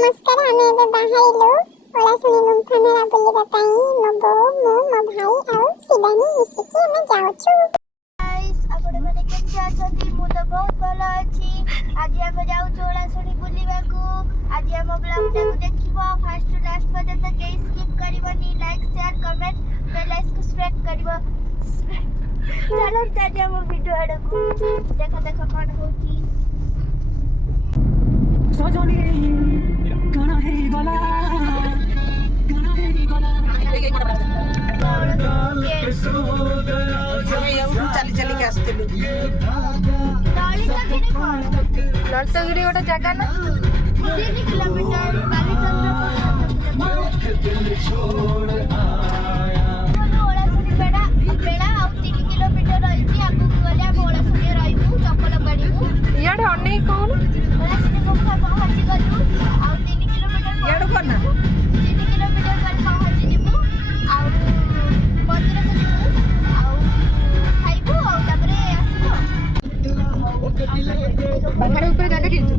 नमस्कार हमें एबे बाहरिलु ओलासुनी गुम्फा मेला बुलिबा पई मो बो मो भाई आउ शिवानी मिसिकी हमें जाउछु। गाइस आपण माने केमति अछंती मु तो बहुत भलो अछि। आज हम जाउछु ओलासुनी बुलिबा को। आज हम ब्लॉग टाको देखिबो फर्स्ट टू लास्ट पर्यंत के स्किप करिवनी। Like share comment bell icon subscribe करिवो। चलो ताजा हम वीडियो आडको देखो देखो कोन होची सजनी गाना है गला गाना है गला चली चली के आसथिलु ललितगिरी गोटे जगह ना 3 किलोमीटर ओलासुनी बेड़ा आ 3 किलोमीटर रही आगु गले हम ओलासुनी रहिबू चप्पल गाड़ीबू इयाडे अनेक कौन ओलासुनी गुम्फा पहुंची गलु आ 3 किलोमीटर इयाडे करना 3 किलोमीटर पर पहुंची जिबू आ मंदिर को जिबू आ खाइबू आ तापरे आसीबू पहाड़ ऊपर जाके गिरଛୁ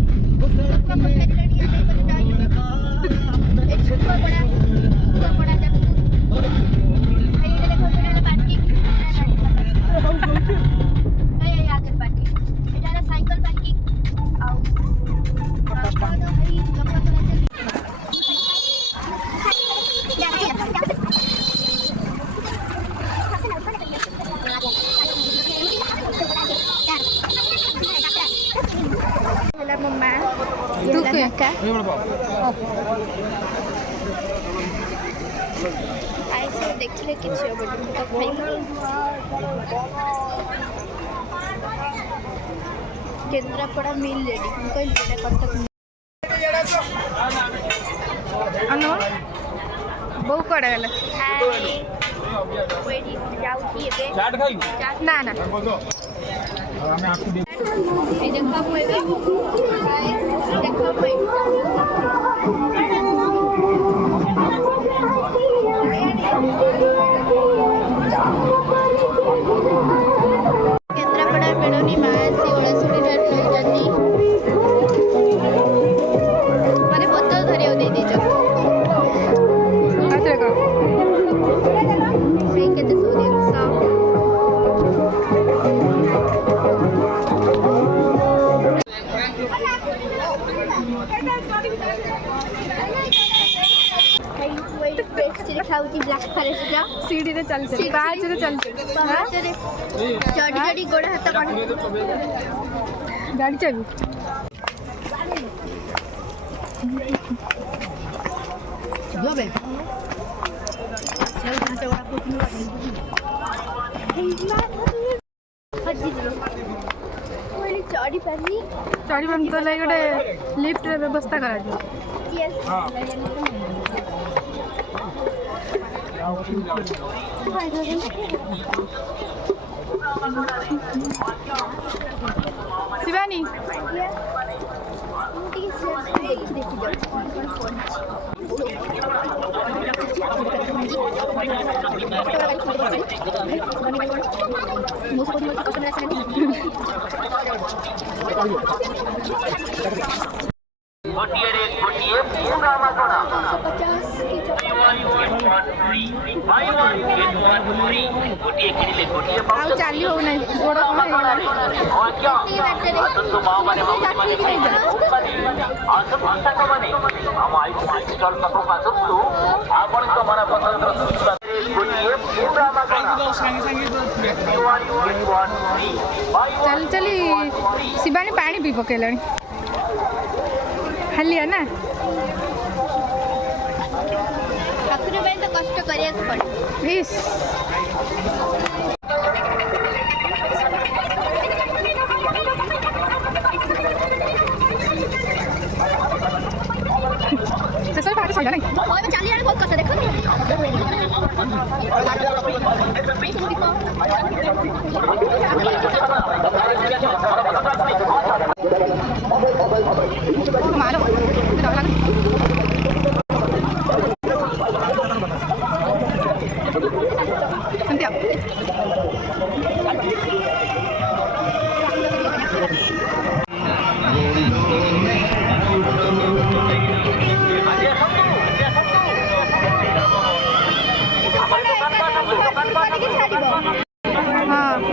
ऐसे देखले किछि हो बड तो खाइबू केंद्रापड़ा मिल रेडी कहल बेटा कटक अनु बहु कड़ा गला वेडी जाउची एबे चाट खाइबू ना ना हमें आपको दे ए देखा होएबे देखा केंद्रापड़ा बेडोनी मासी ओलासुनी रेट लई माने बोतल धरियो दे दीजो अच्छा का से केते सो दिनसा खाऊची ब्लैक फॉरेस्ट सीढ़ी रे चल चल पाँच रे चल पहाड़ रे चढ़ी चढ़ी गोड़ हाथ कण गाड़ी चाबी जो बे चढ़ी पानी चढ़ी बन तो लाइक गोटे लिफ्ट रे व्यवस्था करा जो शिवानी ଆଉ ଚାଲି ହଉନାହିଁ ଗୋଡ଼ କ'ଣ ହେଇଗଲାଣି ଚାଲି ଚାଲି ଶିବାନୀ ପାଣି ପିଇ ପକେଇଲାଣି ହାଲିଆ ନା ଠାକୁର ପାଇଁ ତ କଷ୍ଟ କରିବାକୁ ପଡେ ଇସ୍ ଶେଷରେ ପାଣି ସରିଲା ନାଇଁ ଚାଲିବାରେ ବହୁତ କଷ୍ଟ ଦେଖ ମାର ଡର ଲାଗୁଛି ସେମିତି ଆଉ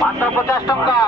मात्र 50 टंका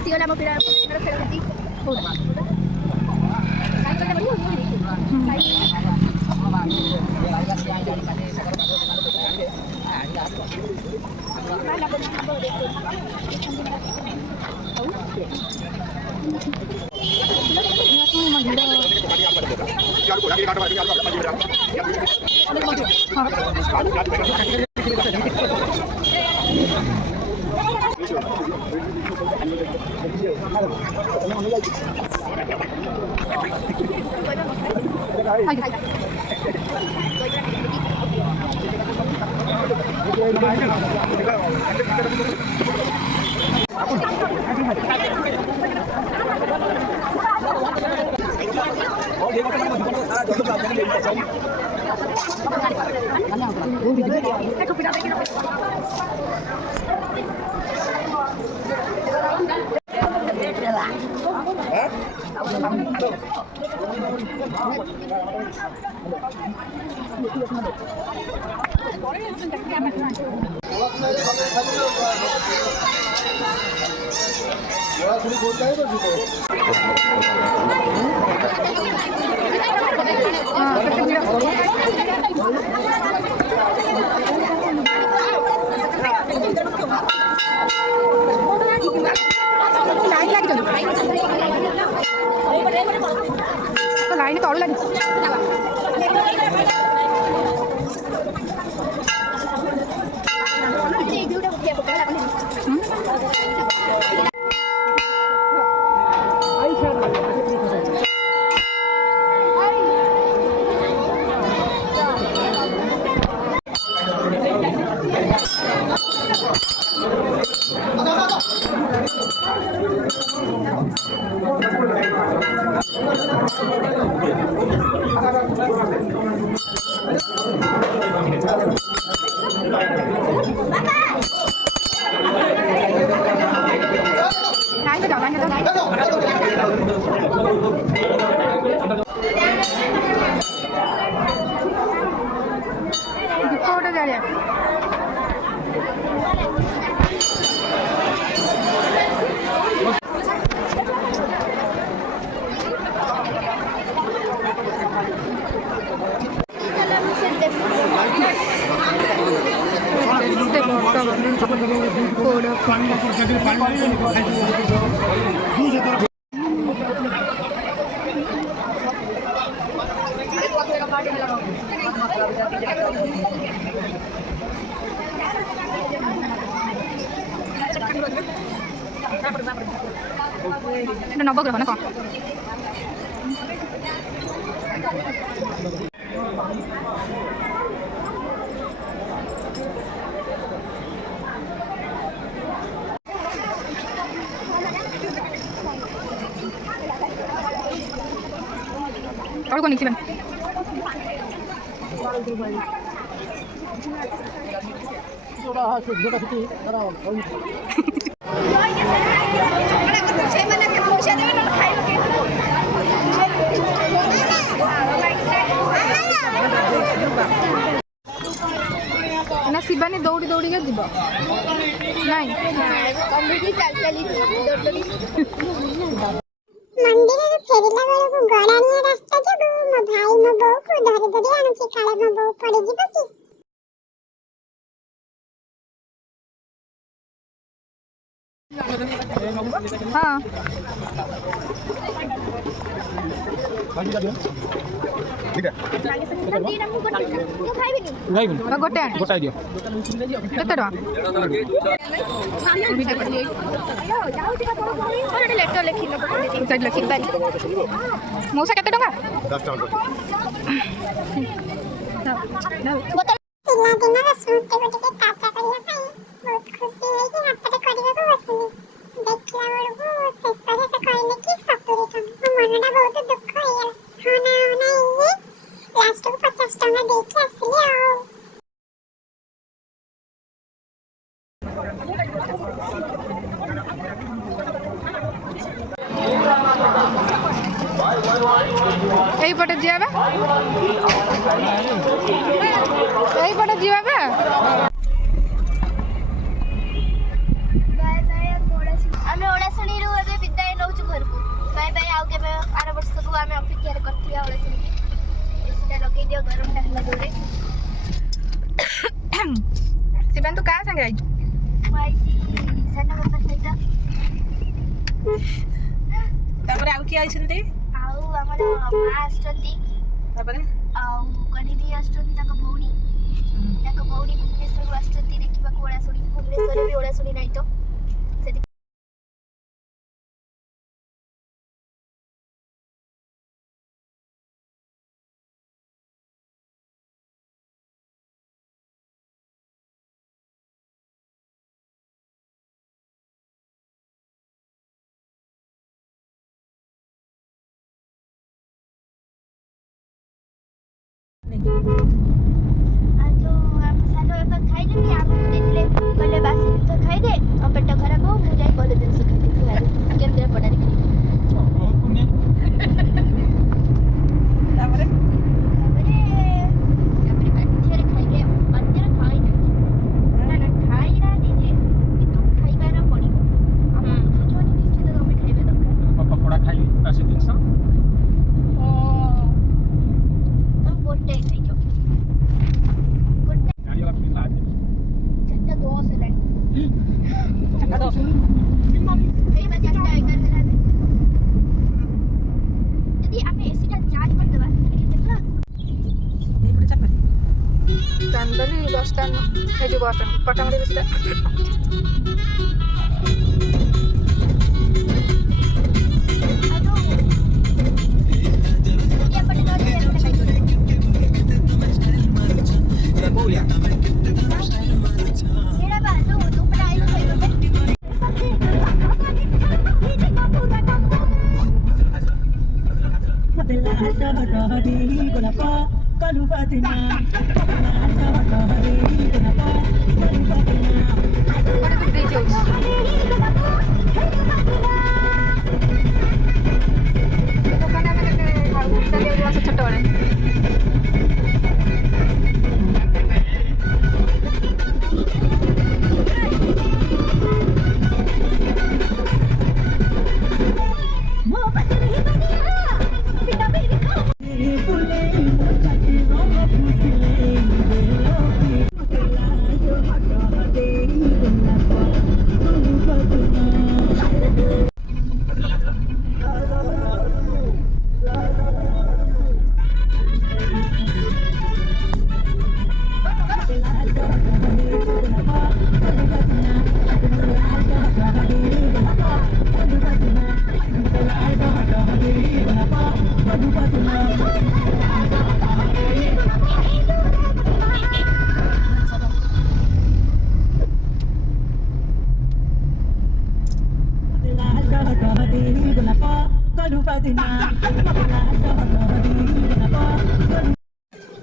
ଆସିଗଲା ମୋ ପିଲା ଖେଳୁଛି लाइन तौड़ लगी फोटो जा रहा नवग्रह ना कौन और कौन नीचे बन ना शिवानी दौड़ी दौड़ी के जीव नहीं मंदिर फेरिला बेलू गड़ानिया रास्ता जो मो भाई मो बो को धरे धरे आनुची काले मो बो पड़े जीव की हाँ गोटे गोटाई दियो केते लेटर लिखी मौसा केते टका 10 टका ପିଲାଦିନର ସ୍ମୃତିକୁ ଟିକେ ତାଜା କରିବା ପାଇଁ ବହୁତ ଖୁସି ହେଇକି ହାତରେ କରିବାକୁ ବସିଲି। ଦେଖିଲା ବେଳକୁ ଶେଷରେ ସେ କହିଲେ କି 70 ଟଙ୍କା। ମୋ ମନଟା ବହୁତ ଦୁଃଖ ହେଇଗଲା। ହଁ ନା ଇଏ ଲାଷ୍ଟକୁ 50 ଟଙ୍କା ଦେଇକି ଆସିଲି ଆଉ। এইপଟେ ଯିବା ବା এইପଟେ ଯିବା ବା। ଆମେ ଓଳାଶୁଣୀରୁ ଏବେ ବିଦାୟ ନେଉଛୁ ଘରକୁ। Bye bye. ଆଉ କେବେ ଆର ବର୍ଷକୁ ଆମେ ଅପେକ୍ଷାରେ କରିଥିବା ଓଳାଶୁଣୀକି। ଏସିଟା ଲଗେଇ ଦିଅ, ଗରମଟା ହେଲା ଜୋରେ। ଶିବାନି ତୁ କାହା ସାଙ୍ଗେ ଆଇଛୁ? ମୁଁ ଆଇଛି ସାନ ବାପା ସହିତ। ତାପରେ ଆଉ କିଏ ଆଇଛନ୍ତି? ଆଉ ଆମର ମା ଆସିଛନ୍ତି, ତାପରେ ଆଉ କନିଦି ଆସୁଛନ୍ତି, ତାଙ୍କ ଭଉଣୀ ଭୁବନେଶ୍ୱରରୁ ଆସିଛନ୍ତି ଦେଖିବାକୁ ଓଳାଶୁଣୀ। ଭୁବନେଶ୍ୱରରେ ବି ଓଳାଶୁଣୀ ନାହିଁ ତ ସେଠି। ଆଉ ଯୋଉ ଆମ ସାନ ବାପା ଖାଇଲେନି, ଆମକୁ ଦେଇଥିଲେ, କହିଲେ ବାସି ଜିନିଷ ଖାଇଦେ, ମୋ ପେଟ ଖରାପ ହବ, ମୁଁ ଯାଇ ଭଲ ଜିନିଷ ଖାଇଦେବି ଘରେ କେନ୍ଦ୍ରାପଡ଼ାରେ। ତାପରେ ବାଧ୍ୟରେ ଖାଇଲେ ଆଉ। ବାଧ୍ୟରେ ଖାଇନାହାନ୍ତି, ଖାଇନାହାନ୍ତି ଯେ କିନ୍ତୁ ଖାଇବାର ପଡ଼ିବ। ଆମକୁ ଦଉଛନ୍ତି ନିଶ୍ଚିତ ତମେ ଖାଇବା ଦରକାର। ପକୋଡ଼ା ଖାଇବି ବାସି ଜିନିଷ। ତମେ ଗୋଟେ ଖାଇଛ, ଗୋଟେ। ଗାଡ଼ିବାଲା ପୁଣି ବାହାରିଲେ। 4:10 ହେଲାଣି। ଚାରିଟା 10 ଏଇ ବା 4:11 ହେଲାଣି। ଯଦି ଆମେ ଏସିଟା ଚାର୍ଜ କରିଦେବା ତାହେଲେ କେତେ ଟଙ୍କା? ଏଇପଟେ ଚାଲିପାରିବି। ଚାନ୍ଦଲି ବସ୍ ଷ୍ଟାଣ୍ଡ ଏ ଯେଉଁ ବସ୍ ଷ୍ଟାଣ୍ଡ ପଟାମୁଣ୍ଡି ବସ୍ଟା। ଛୋଟବେଳେ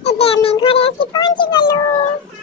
ଏବେ ଆମେ ଘରେ ଆସି ପହଞ୍ଚିଗଲୁ।